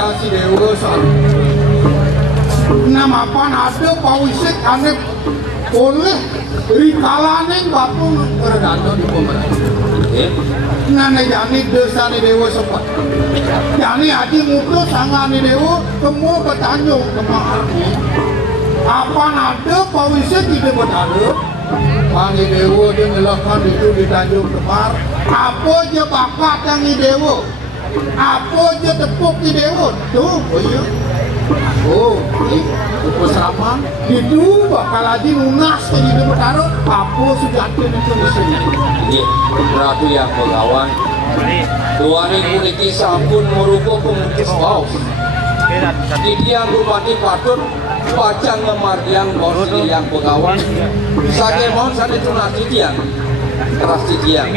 ya si Dewa soal nama pan ada pawisik aneh boleh rikalane bapung redano di pemerintah nane jani desa ni Dewa sempat jani aji mutu sangani Dewa kemu ke Tanjung kemahar apa ada pawisik tidak berada Pangi Dewa dia nyelahkan itu di Tanjung Kemar apa je bakat yang ni Dewa apa je tepuk di Dewa tuh ya oh itu sama itu bakal lagi lunas ke di Dewa apa sudah ada itu misalnya iya berarti yang pegawai 2000 sampun merupakan pemukis bau di dia bupati patut baca ngemar yang bos yang pegawai saya mohon sana itu nasi tiang keras tiang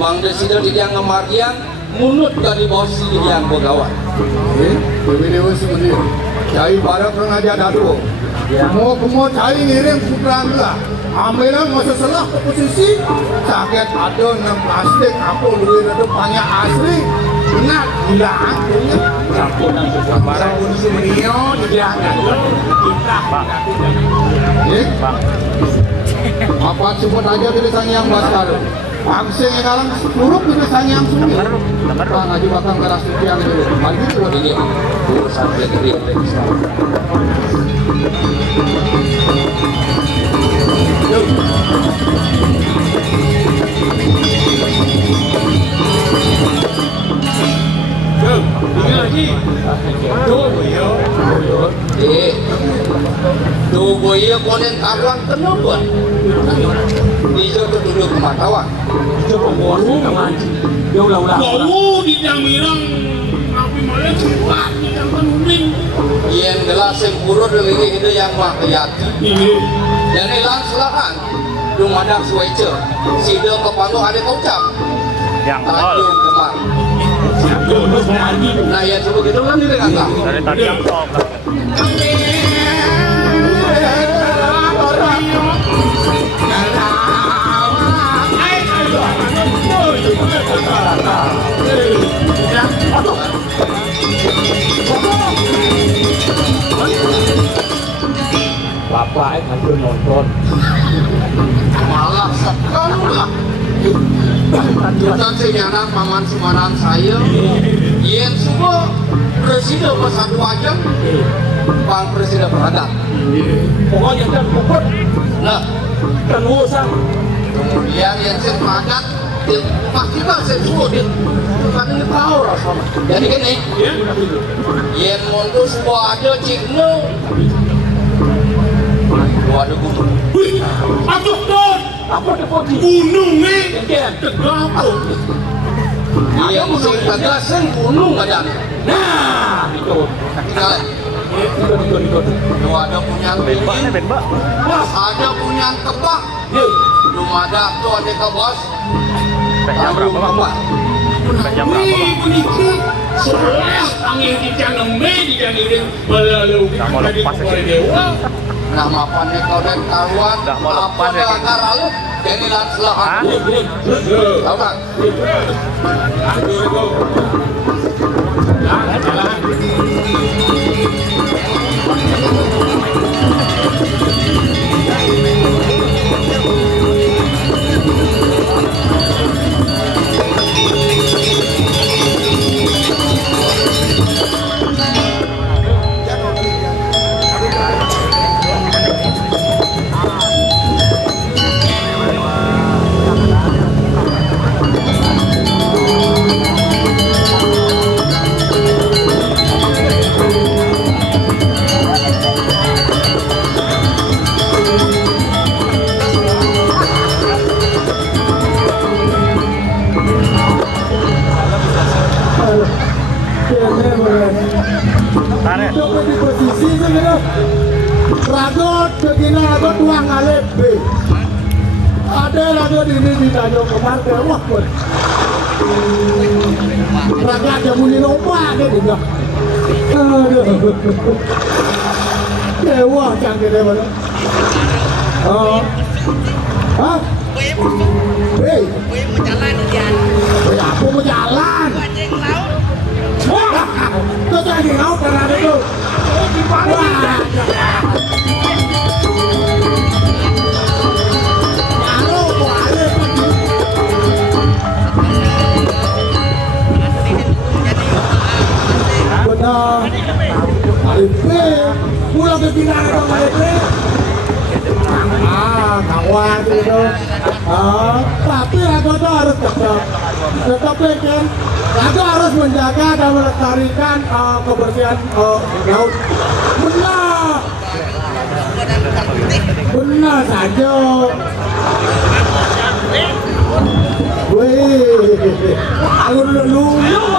mang desida di yang ngemar yang munut dari bos yang pegawai Dewa sebenarnya cai barang pengajar dadu semua cai ngirim putra enggak ambilan masa salah ke posisi sakit ada 6 plastik aku duit ada banyak asli ingat hilang sampunan sampun semenio dijaga kita apa sebut aja tidak sangyang baskar Pangsing yang kalang seluruh tidak sangyang sunyi Bang Haji Bakang keras yang dulu lagi itu ini sampai gede Boyo konen karang kenapa? Ijo tu duduk kematawan. Ijo pemboru ngaji. Dia ulah-ulah. Bau di Jamirang api malah cepat di yang penuling. Yen gelas sempuro dengan itu yang makyati. Jadi langsung Dumadang suwece. Sida kepanggul ada kocap. Yang Tanjung Kemar. Nah ya coba gitu kan dia kata. Dari tadi yang top. Bapak hampir nonton. Malah sekali lah. Bukan sejarah paman Semarang saya. Yen semua presiden masa 2 jam. Bang Presiden berhadap. Pokoknya kan pokok. Nah, Kan usah. kemudian yang saya padat pasti kan saya suruh dia bukan ini tahu rasanya. Jadi gini, yang mundur sebuah ada cikno, ada gunung. Wih, aduh don, Apa deposit? gunung nih, Kan. tegapun. Yang musim gagasan gunung ada. Nah, itu. Tinggal Itu. ada punya Bembak nih tinggi, bembak. ada punya kebak, belum ada tuh ada ke bos. Jam berapa bang? Jam berapa bang? Wih, bunyi sebelah angin di jangan di jangan belalu Nggak mau tadi lepas kepada aja. dewa. Nama panik kau dan karuan, Nggak mau apa lepas ya, dah karalu, jadi langsung Hah? tahu tak? Tarik. Coba di posisi sebenarnya ragot begini ragot uang ngalep B ada ragot ini di Tanjung Kemar wah pun ragot ada bunyi lomba ada juga aduh dewa canggih dewa oh hah hei mau jalan Dian. aku mau jalan Anjing laut. terus lagi kita ada mereka. Kawan gitu. Tapi aku tuh harus tetap bikin. Aku harus menjaga dan melestarikan kebersihan laut. Benar saja. Wih, alur dulu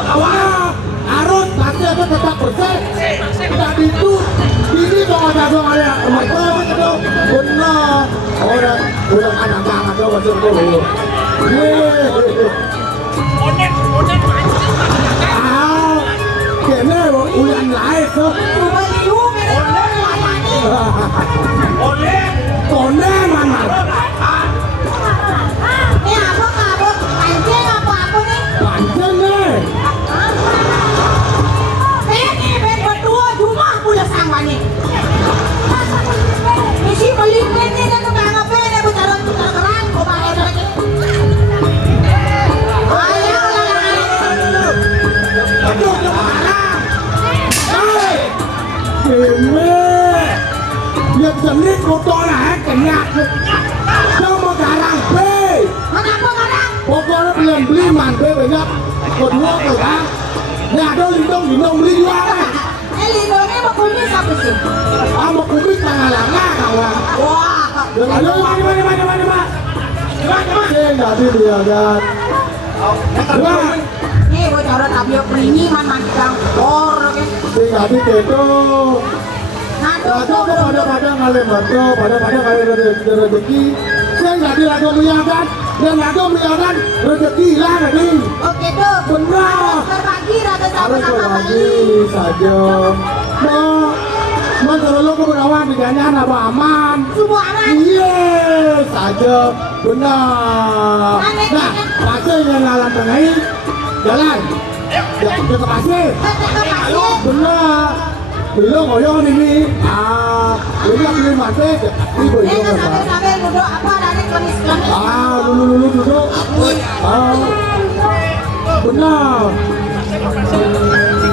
kawan. Harus pasti aku tetap bersih. Tidak itu. Ini kok ada mereka itu benar. Orang anak banget tuh masuk dulu. Kene ulan lain tuh. Kone mana? Ini apa kabut? Pancing apa nih? Pancing nih. Ben berdua cuma punya sama nih. Isi melipin nih dan kemana ben bicara keran kok pakai lagi. Ayo lah. Aduh kemana? Keme. Việc dẫn đến của tôi là hết cả nhạc cho một cả làng B. Kenapa kadang? Pokoknya belum beli mante banyak. Kedua juga. Nhà đâu lindung beli juga. Lindungnya mau kumis apa sih? Mau kumis tengah langa kawan. Wah, Ayo mana. Jadi dia kan. ini bocoran tabio perinyiman mancang bor ke. Jadi itu. Nado Pada kali mantu, pada kali rezeki. Saya jadi lagu melihatkan dan lagu melihatkan rezeki lah tadi. Oke tuh. Benar. Berbagi rata Harus sama-sama berbagi beli. saja. Mau terlalu kebenaran diganyan apa aman? Semua aman. Iya saja, benar. Nah, pasir yang jalan tengah ini, jalan. Ke pasir. Kasih. Benar. Belum koyong ini. Ini beli mati, ini beli Ini apa? sampai duduk apa dari kemis-kemis. Dulu duduk. Benar.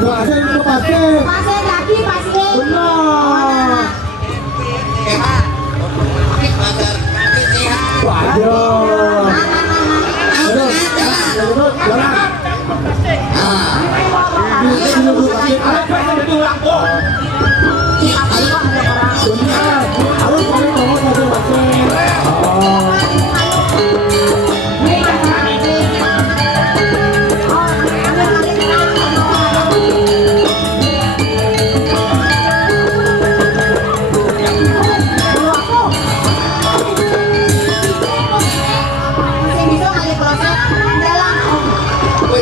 Pasir ke pasir. Pasir lagi pasir. Benar. Waduh. Jalan. Benar. Harus paling ngomong satu pasir.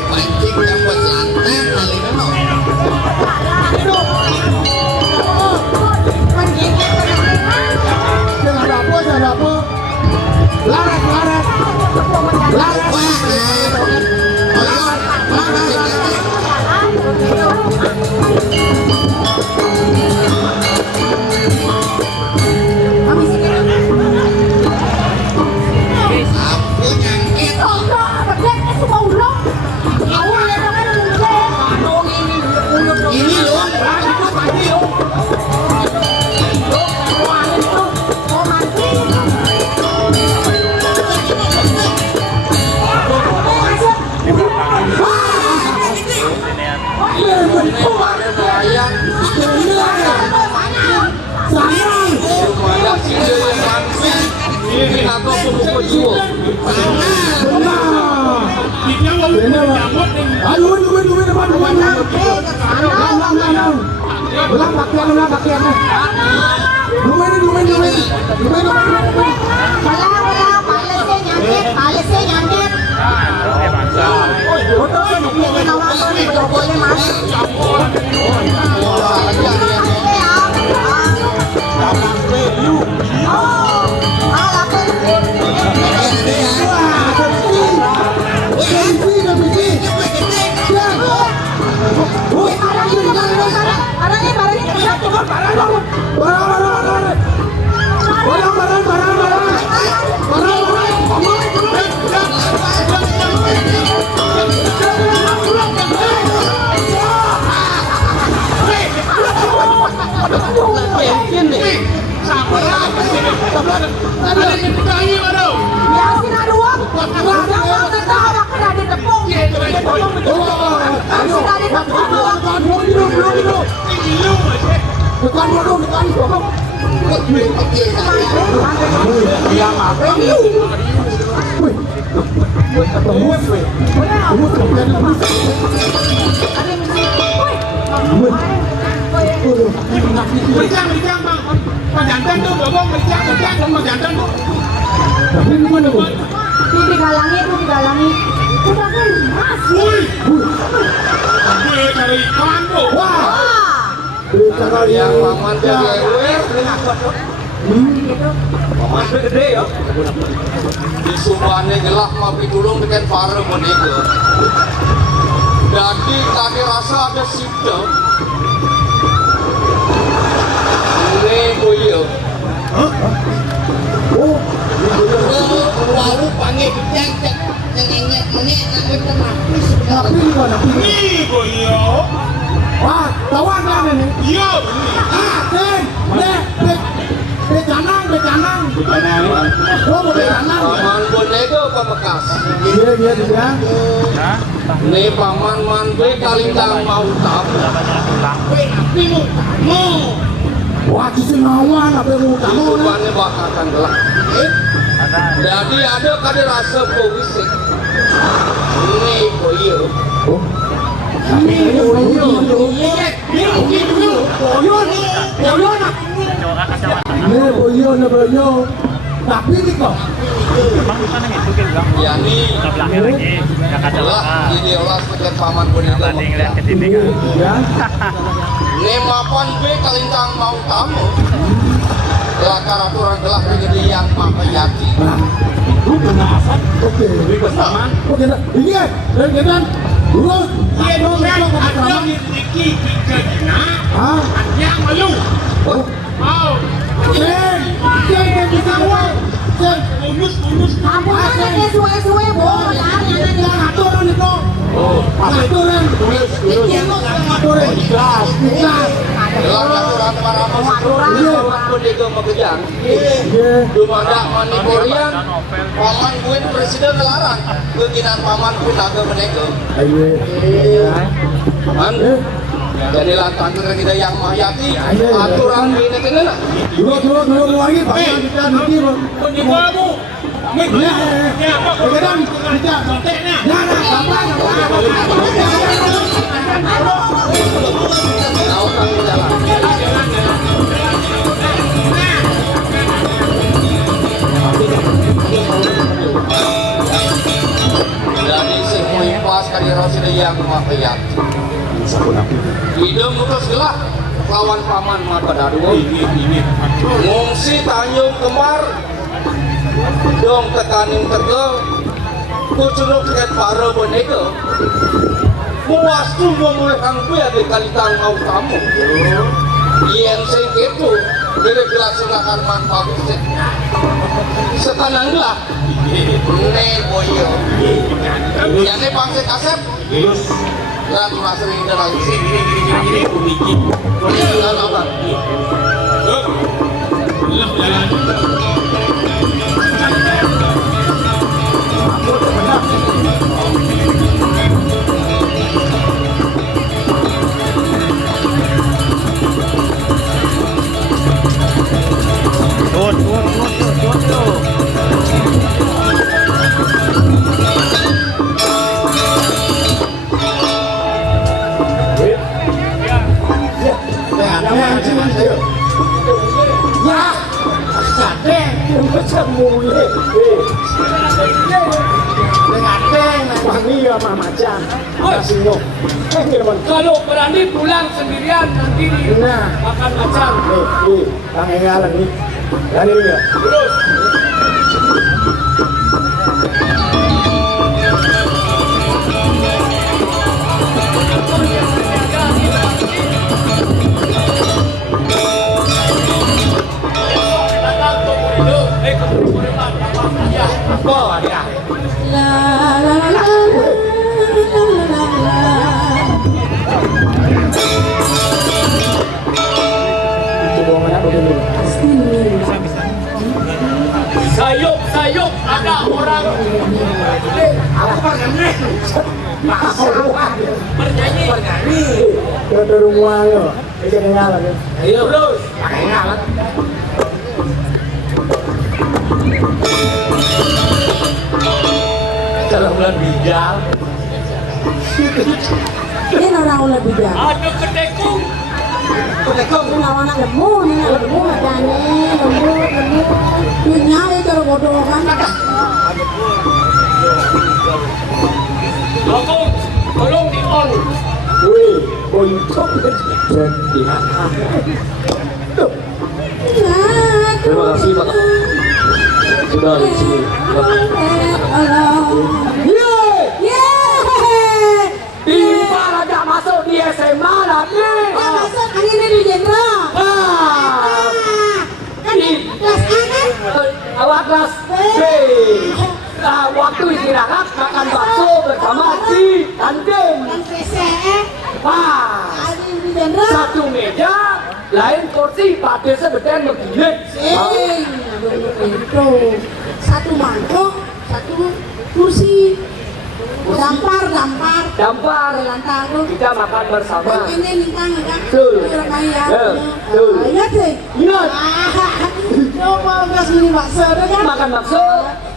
Pancing yang buat lantai kali kan. Jangan apa. Larat. Ini loh. Ulang pakaiannya. Dumen. Palesnya nyangkit. Ini nawasan tidak boleh masuk. Yakin Masih tadi tak apa. Tekan dulu. Tekan dulu. Yang apa ini? Tembus, weh. Tembus, tembus. Berjang bang, jantan tuh, bang berjang tuh. Tapi gimana, Bu? Digalangi. Udah kan masih. Gue cari ikan tuh. Wah. yang paman jadi paman gede ya di subahnya gelap mapi dulung dengan para boneka jadi tadi rasa ada sipta ini boyo Lalu panggil cek nengengnya menit nak bertemapis. Tapi gimana? Nih boyo. Wah, lawan kan ini? Iya. Becanang. Oh, becanang. paman boneka pembekas Iya, dia. ini paman manbe kalintang mau tamu Wah, cuci ngawan apa yang mau kamu? subahnya bakakan gelap jadi ada kade rasa powisik ini boyo Boyo. Tapi ini kok. ya ini Sebelahnya lagi, yang kaca lah jadi olah sebagai paman boneka banding lihat ke TV kan. Ya. Nemapan B kalintang mau tamu lakar aturan gelah jadi yang makayati Oke. Oke. Ini ya. Dan lurus. Iya dong, ada rezeki kita. Hah? Yang malu. Mau. Ceng bisa woi. Ceng. Unus. Kamu ada dia suwe-suwe bohong. Yang aturan itu. Aturan. Aturan. Ikhlas. gelah aturan para Aturan. boneka makejang Iya. dumada manipurian paman gue presiden ngelarang keginan paman pun agak menega Ayo. paman jadi lantang kita yang mahayati aturan ini kenapa Dulu lagi Pak. Kita nanti. Penipuanmu. Ya, apa kemudian kita konteknya. tahu kang jalan jadi semua impas kali rasida yang makayati hidung mutus gelah lawan paman mata daduo ngungsi tanjung kemar dong tekaning tegel kucuruk dengan para boneka muastu memulai angku ya di kalitang mau tamu yang sing itu dari bila silakan bagus setananglah ne boyo yang ne bangsa kasep dan masih ini lagi dan apa Kalau berani pulang sendirian nanti akan macam. Bang Engalan nih. Dari ini ya. Terus. Sayup ada orang. Bernyanyi. Ke rumah yo. Iki ngalah yo. Ayo terus. Pakai ngalah. Kalau bulan bijak. Ini orang ulah bijak. Aduh kedekung. Ini lawan anak lemu, ini anak lemu adanya, lemu. Ini nyari kalau bodoh kan. Lokong, tolong di on. Wih, bontok jadi. Terima kasih, Pak. Sudah di sini. Timpa raja masuk di SMA lagi. Masuk akhirnya di jenderal. Kan kelas A kan? Awak kelas B. Waktu istirahat makan bakso bersama di kantin. Kan PCE. Wah, Ada di jenderal. satu meja, lain kursi, pada sebetulnya begini. Itu satu mangkok, satu kursi. Dampar. Dampar, Lantang tuh. kita makan bersama. Ini lingkang. Betul. Betul. Ingat sih? Ingat, Coba gas mini bakso tuh kan? makan bakso,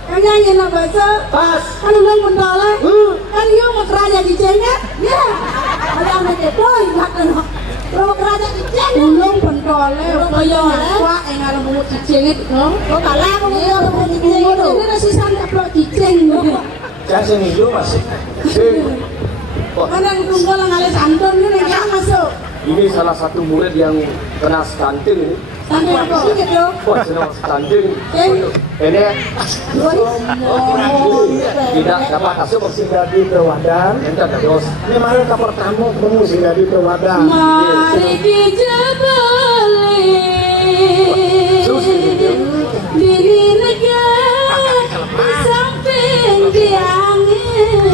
Kan yang enak bakso. pas. Kan ulang mentolak. Kan dia mau kerja di cengat. Ya. Ada anak cedoy makan. Kalau kerja di cengat. Ulang pentolak. Kaya wah enggak ada mau di cengat. Kok kalah mau di cengat. Ini nasi santap lo di cengat. Jangan sini dulu masih. Mana yang tunggu lah ngalis santun ini yang masuk. Ini salah satu murid yang kena stunting ini. Sampai apa sih gitu? Wah, senang stunting. Ini tidak dapat masuk ke Singadi Perwadan. Entah ada dos. Ini malah kapal tamu ketemu Singadi Perwadan. Mari dijebeli diri negara samping diangin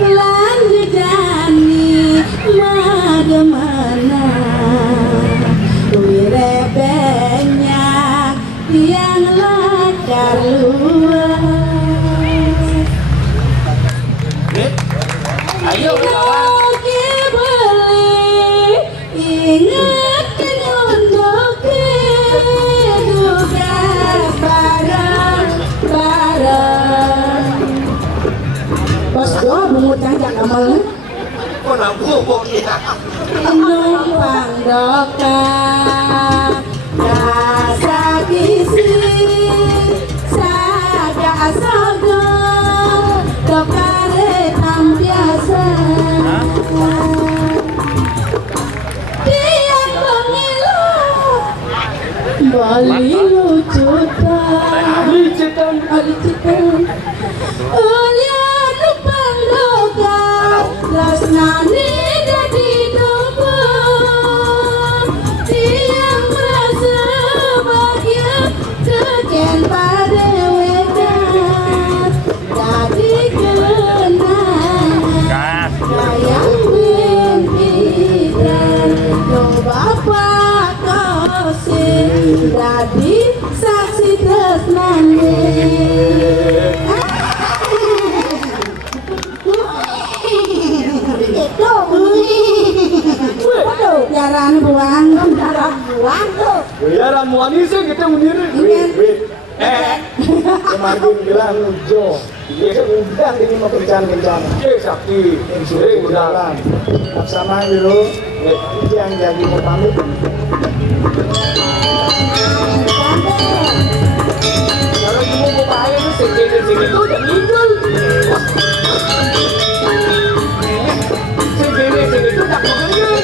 lanjut jani bagaimana wirebenya tiang lakar luas. Ayo kawan. Lagi beli ingatkan untuk hidup bareng. Bos gua mengutang jangan mau Kok nampu kita? numpang doka rasa kisi saja asogo dokare tambiasa dia mengilu bali lucu bali citan Ulia numpang doka Rasnani jadi tubuh Tiang merasa bahagia Keken pada wedan Jadi kenangan Sayang mimpikan No bapak kosip Jadi saksi tresnani Jaran buang tuh. Biaran muani sih kita meniri. Kemarin bilang Jo. Dia undang ini mau kencan-kencan. Sakti, sering berjalan. Laksana dulu. Yang jadi mau pamit. Kalau kamu mau bahaya itu segini itu udah ngidul. Segini itu tak mau ngidul.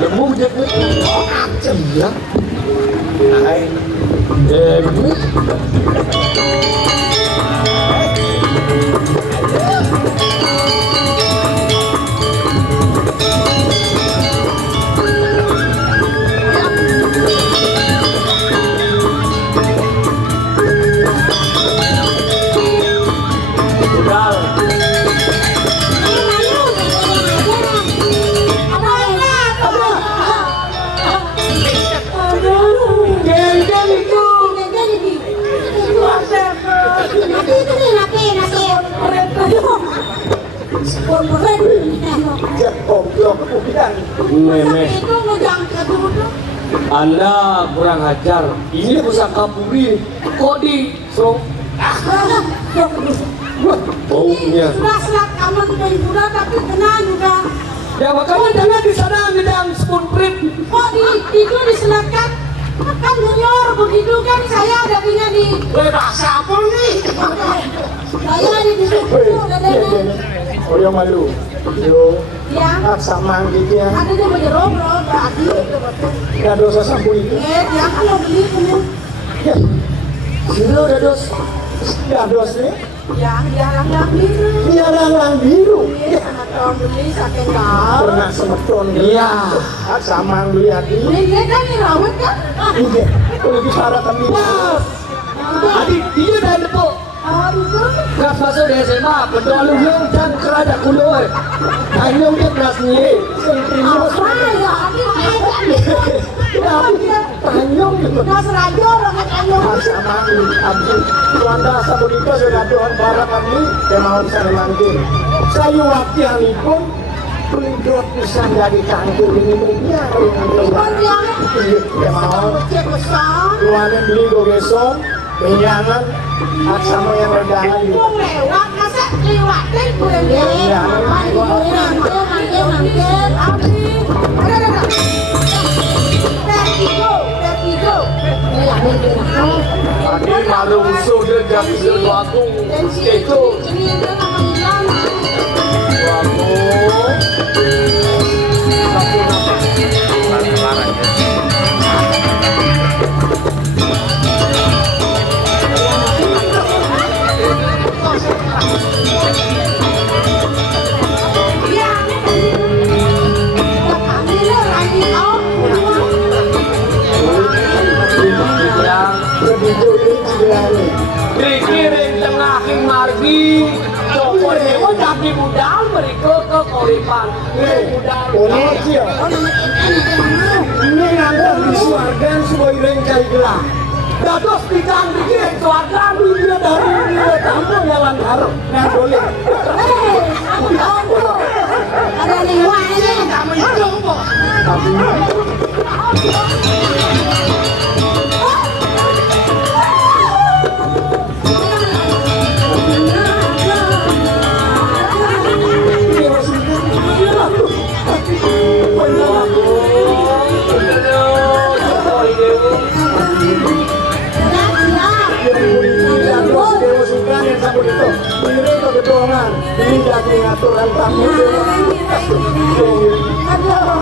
Lemu dia pun. Ancam ya. Hai. Begini. Nenek. Itu ngejang ke dulu. Anda kurang ajar. Ini pusaka puri. Kok di serong? Baunya. Sudah selak kamar main kuda tapi kena juga. Ya makanya jangan di sana ngedang spoon print. Kok itu diselakkan? Kan junior begitu kan saya ada di. Bahasa apa nih? Saya di situ dadanya. Oh yang malu. Yo. Ya. Sama gitu ya. Ada yang menjerong bro, berarti itu betul. Gak dosa sampul itu. Dia kan mau beli kamu. Sini udah dos. Gak dos nih. Ya, dia lang biru. Dia lang biru. Iya, sama tahun beli saking kau. Pernah semeton. Iya. Sama beli hati. Ini kan ini rawat kan? Iya. Lebih parah kami. Adik dia dah depo. Aduh. Kelas masuk di SMA. Betul lu yang can kerada kulo. Ayo dia kelas ni. Apa ya? Tanyong gitu. Nah, serajo orang tanyong. Sama abdi. Tuanda sabuniko sudah doan para kami. Yang mau sana manggil. Saya waktu yang pun pelindung pisang dari kantor ini punya. Iban yang Yang mau. cek besar. Luaran beli gogesong. Penyangan. Sama yang redangan gitu. Kung lewat, masa lewatin boleh dia. Mangkir. Abdi. Ada. Vertigo. Tadi malu musuh dia jadi sesuatu. Itu. Dikirim tengahin margi. Joko dewa daging budal mereka ke koripan. Budal. Ini ngantar di suargan sebuah rengkai gelang. Dados pikan dikit suargan dia dari dia tampung jalan harap. Nah boleh. Ada lewatnya kamu itu. Ini daging aturan tamu. Aduh,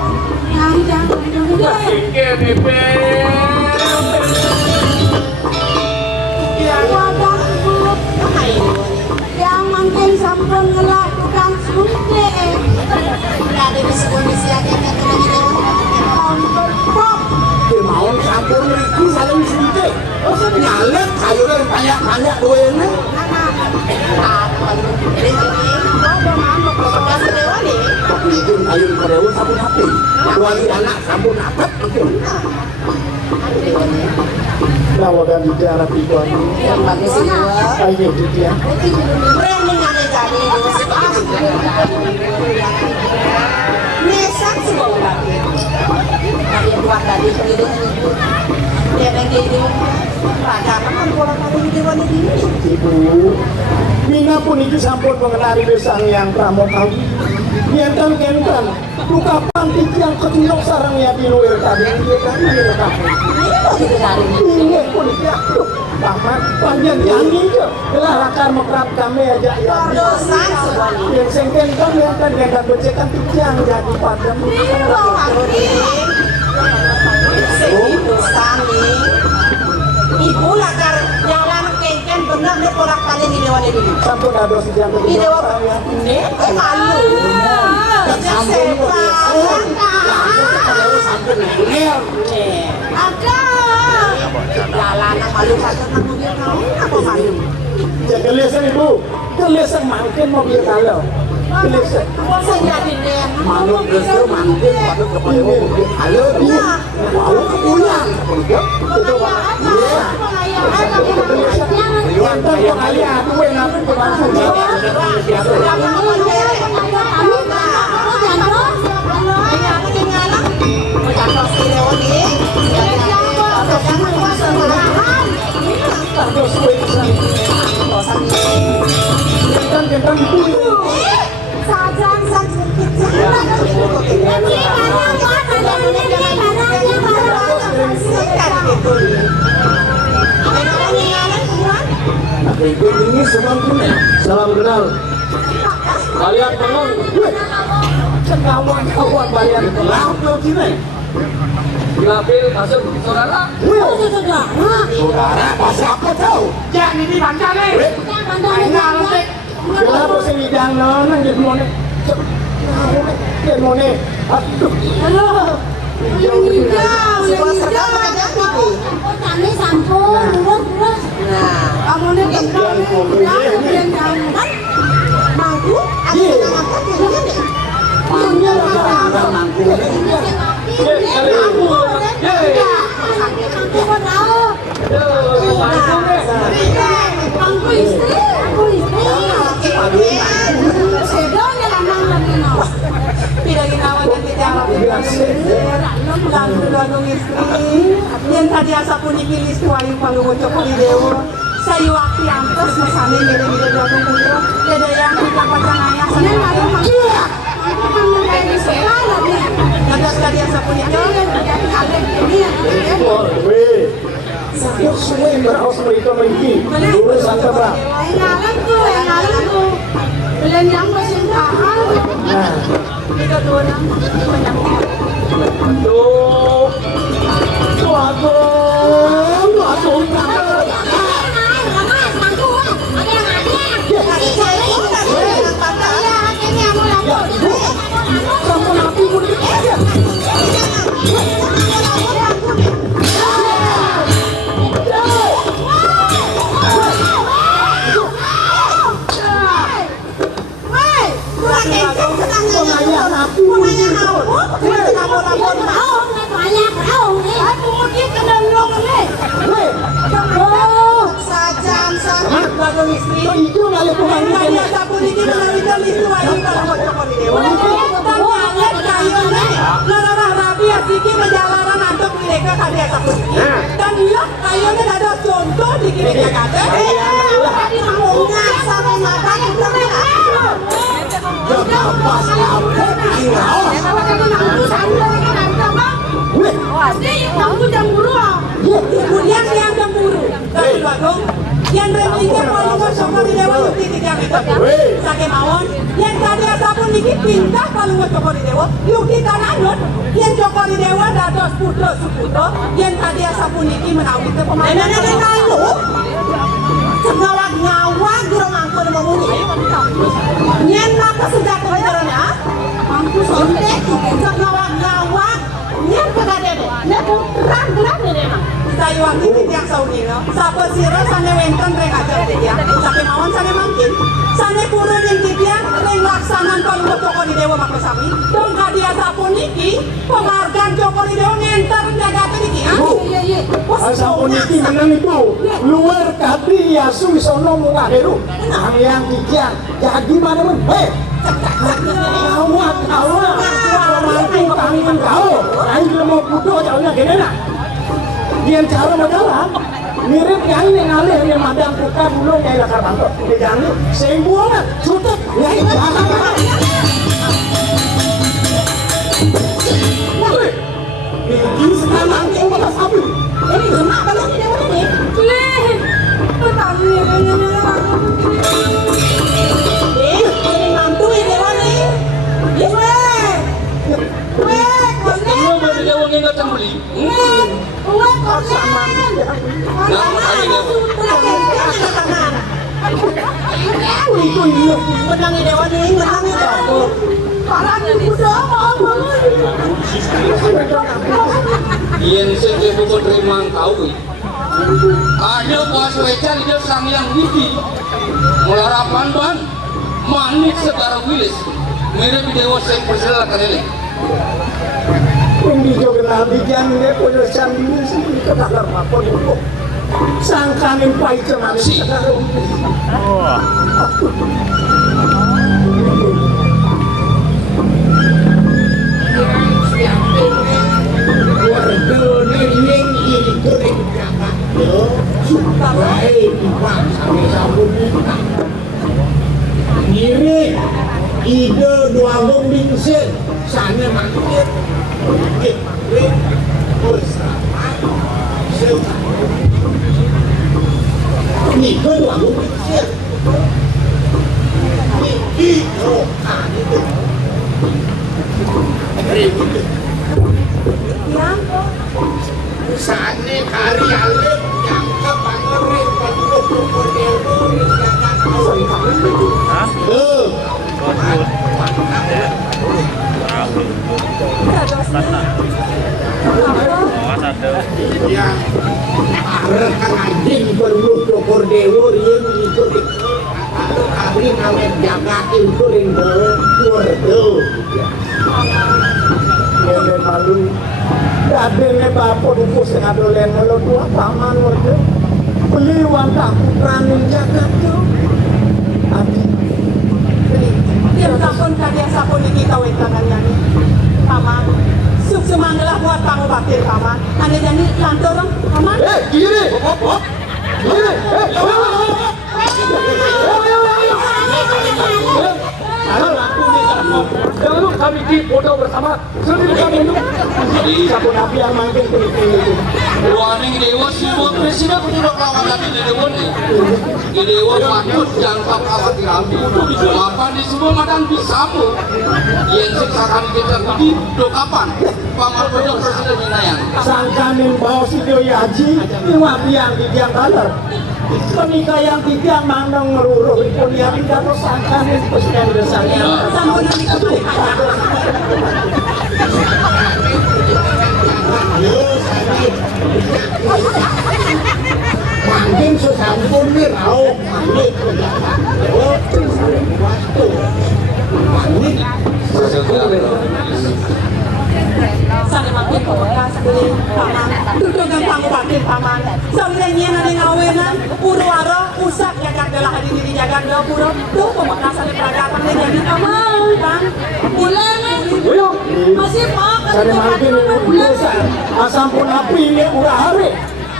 jangan. Yang mungkin sampun ngelakukan suntik. Ada di kondisi yang Mau campur itu saling suntik. Ngalet sayuran banyak duitnya. Itu ayun korewa sabun hati. Dua anak sabun atap itu. Nah, wadah bicara pikiran. yang bagus itu. Ayo dia. Branding ada jadi Nesak sih bawa lagi. Dari buat tadi itu. Dia kayak gitu. Pada kan pola tadi di mana di Ibu, Mina pun itu sampun mengenali besan yang pramuka. Niatan kentan, luka pantik yang ketunjuk sarang ya di luar tadi. Dia kan direkam. Ini pun dia tuh. Paman, panjang janji ke. Telah lakar mekrap kami aja ya. dosan semuanya. Yang sengken kan yang kan yang becekan tiang jadi padam. Dosan nih. Ibu lakar yang lama kengken benar nih porak kali di dewan ini. Sampun ada sejam Di dewan ini malu. Ada. Jalanan malu kata mobil kau apa malu? Ya kelesan ibu, kelesan makin mobil kalau. Kelesan. Masa jadi deh. Manut geus mangkin pada kepada mobil. Halo dia. Mau pulang. Itu Riwanto yang kali aku yang ngapain ke langsung. Kamu Ini salam kenal. Kalian kenal? Kawan kalian kenal sini. Diambil masuk saudara. Saudara pas apa tahu? Jangan ini baca nih. Kenapa sih bidang nang di mana? Di mana? Aduh. Aku istri. Sedangnya lamang lagi no. Tidak ginawa dan tidak lalu istri. Yang tadi asa puniki listu ayu pangungo cokoli dewa. Sayu waktu yang terus mesane mire-mire doang punya. Ada yang tidak pasang ayah sana ada maksudnya. Ada sekali asa puniki. Sakit semua yang berhaus mereka mengiki. Dulu sangka berapa? Ngalam tuh. Belendang mesin tahan. Nah, Tiga dua enam. aduh, itu nggak Tuhan ini. Dan dia kayaknya ada contoh di kiri kata. Kemudian yang cemburu, yang remikir kalau sokor di dewa yukti tiga meter, sakit mawon. Yang tadi asapun dikit pindah kalau sokor di dewa yukti kananun. Yang sokor di dewa dados putra suputo. Yang tadi asapun dikit menawit ke pemain. Lalu, segawat nyawa guru mangkul memuni. Yang maka sudah kebenarannya, mangkul sontek segawat nyawa. Yang kegadaan, yang terang ini mah. Saya waktu itu yang sauni no. Sapa sira sane wenten rek ajar dia. Sake mawon sane mangkin. Sane pura ning dia reng laksanan kalau toko di dewa maka sami. Dong hadiah sapun iki penghargaan toko di dewa ngenter jagate iki. Iya. Sapun iki menang itu luar kadri ya suwisono mungaheru. Yang tiga jadi mana men? Awak. Mampu kami mengkau. Ayo mau kudo jauhnya gini nak. Dia cara majalah mirip yang ini ngalih yang madang buka dulu yang lakar bantu dia jangan sembuhnya cukup ya ini sekarang ini apa sapi ini gemak kalau ini dewa ini ini mantu ini dewa nih Dia wangi nggak cembeli. Menangi dewa nih, menangi dewa. Parah nih udah mau. Yen sing pukul terima tahu. Ada kuas wecan dia sang yang gigi. Mularapan ban manik segara wilis. Mirip dewa sing persela kanele. Hindi jo kenal bijan ini punya sandini sih ketakar apa dulu. Sangkanin pai cuman Si. luar Arif bersama ini kedua pikir ini rokan itu sana kari alim yang kepangerin penduduk berdiri yang rekan anjing penduduk berdiri yang mengikuti kami kawin jaga itu rindu berdu ini malu dadene bapak duku sengadolen lo dua paman warga beli wantah putranin jagat tuh adi Tiap tahun kalian sapun ini kawin tangannya nih, paman. Suk semanggalah buat pangobatin paman. Ane jadi lantorong paman. Gini, gini, jangan kami di foto bersama sendiri kami itu. Jadi satu nabi yang makin pilih-pilih. Warning dewa sibuk presiden untuk lawan di dewa nih. Di dewa patut jangkap awat kami. Apa di semua madan bisa bu. Yang siksakan kita budi do kapan? Paman pojok presiden Minayang. Sangkanin bawa si Dewi Haji, lima biang di tiang kaler. Penikah yang tiga mandang ngeruruh, kuliah tidak terus sangkanin presiden desanya. Sampun ini kembali Mungkin sesampun nih rauh manik kejalan. Sana makin kaya sekali paman. Duduk dan pangobatin paman. Sauriannya nade ngawenan, purwara usak jagat adalah hadir di jagat dah pura. Tuh pemakasan peragatan dia jadi paman. Bang, bulan masih pak. Sana makin urusan. Asampun api ini udah hari.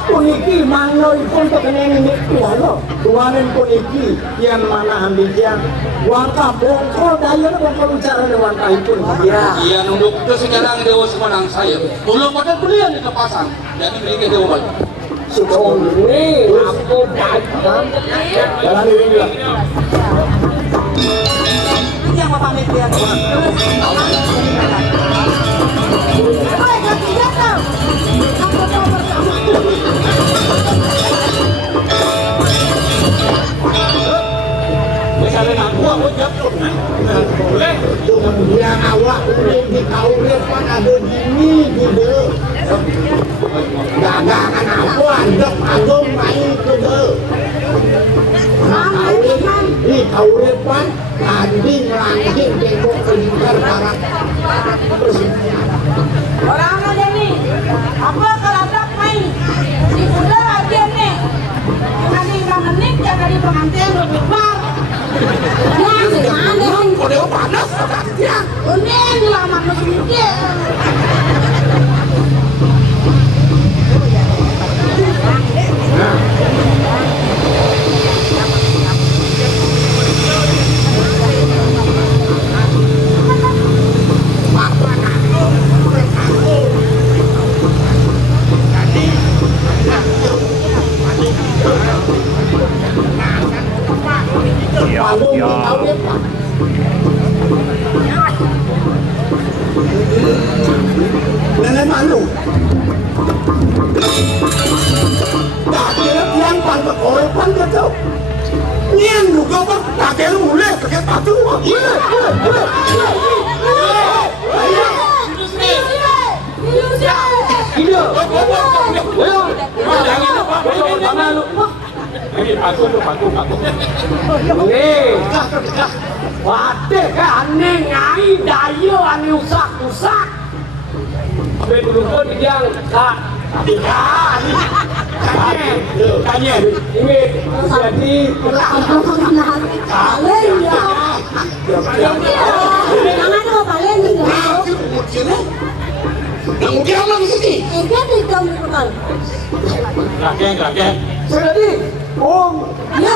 Puniki mangoi pun terkeneng ini tualo. Tuanen puniki yang mana ambil yang wangka bongkol daya na bongkol ucara na wangka pun ya. Iya nunduk itu sekarang dewa semenang saya. Tolong pada belian di pasang. Jadi beli ke dewa balik. Sukoni aku dagang. Jalan ini lah. Yang mau pamit dia. Oi, kaki jatuh. Aku tahu bersama. Misalnya aku jatuh. Boleh. Kemudian awak udah di kauret pan ada gini gitu. Dagangan aku andek aku main gitu. Di kauret pan landing tembok kelingkar barat. Orang aja nih, apa keladak main? Si Bunda aja nih, nanti menit jaga di pengantin lebih bar. Ya, mana? Kode panas ya. Ini lama mesin dia. Nenek malu. Tak kira tiang pan berkoy pan kacau. Nian juga pan tak kira mulai pakai batu. Wate kan aneh ngai dayo aneh usak. Betul-betul dia tak tanya ini jadi Balen ya. Jangan lo balen ya. Kamu diam di sini. Enggak nih kamu kenal. Kakek. Sudah di. Om. Ya.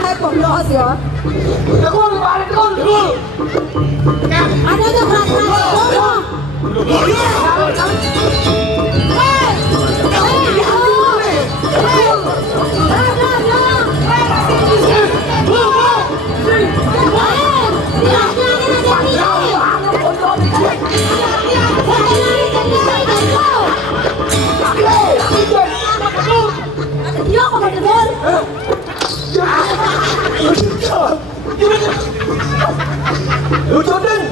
Hai pemdos ya. Tekun balik tekun. Ada yang perasaan. Dia kok mau dengar? Lucutin,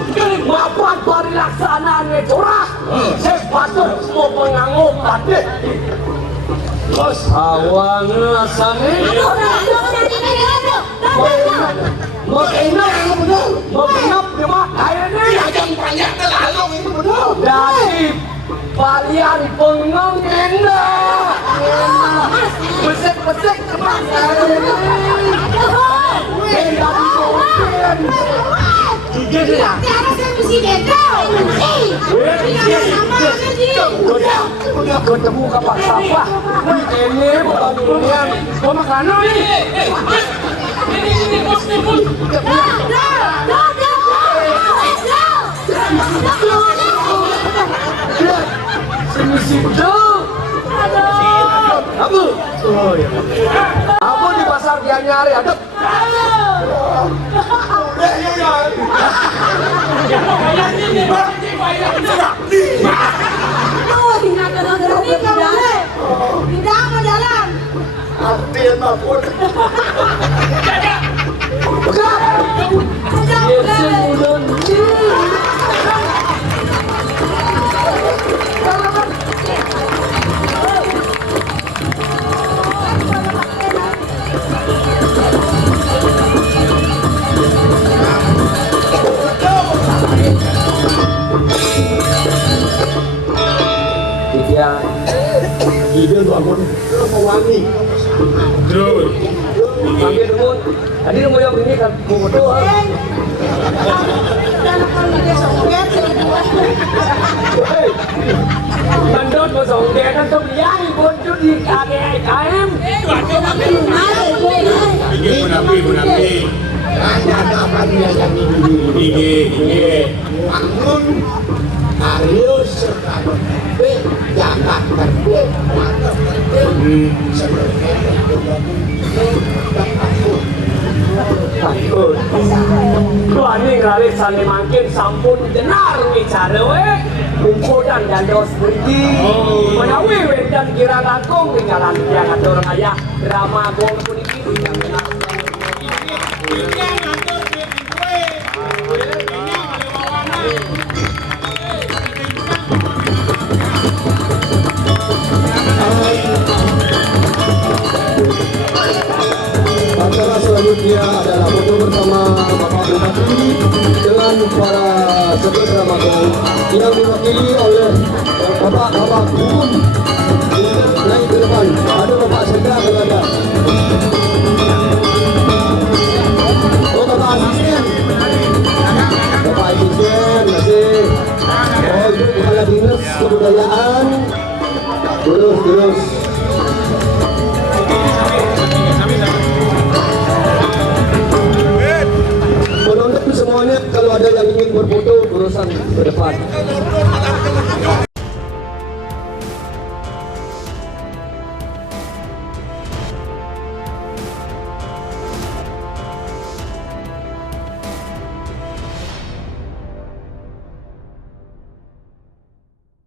mapan bari laksanaan corak. Saya patut semua penganggung tadi. Bos, awang rasanya. Mau kenap di mana ini? Jangan banyak terlalu itu benar. Dari palian pengang enak. Besek-besek teman. Ketemu kapak sampah. Ini bukan durian. Kau makanan nih. Sini situ. Apa? Apa di pasar dia nyari adep? Tidak mau jalan. Ambil mapun. Ide bangun mewangi. Terus. Panggil dulu. Tadi mau yang ini kan mau foto. Mandot mau songket kan tuh yang boncu di KGM. Ini munafi. Hanya dapat dia yang Ini. bangun harus serta jangan terbit mantap terbit Takut. Wah ini kali sani makin sampun jenar bicara we. Kumpulan dan dos pergi. Menawi wedan kira langkung tinggalan yang ada orang ayah drama gol puniki yang benar. Acara selanjutnya adalah foto bersama Bapak Bupati dengan para sekretari Magong yang diwakili oleh Bapak Bukun. Naik ke depan, ada Bapak Sekda berada. Oh, Bapak Asisten. Bapak Asisten masih. Oh, Ibu Kepala Dinas Kebudayaan. Terus. Penonton semuanya kalau ada yang ingin berfoto urusan ke depan.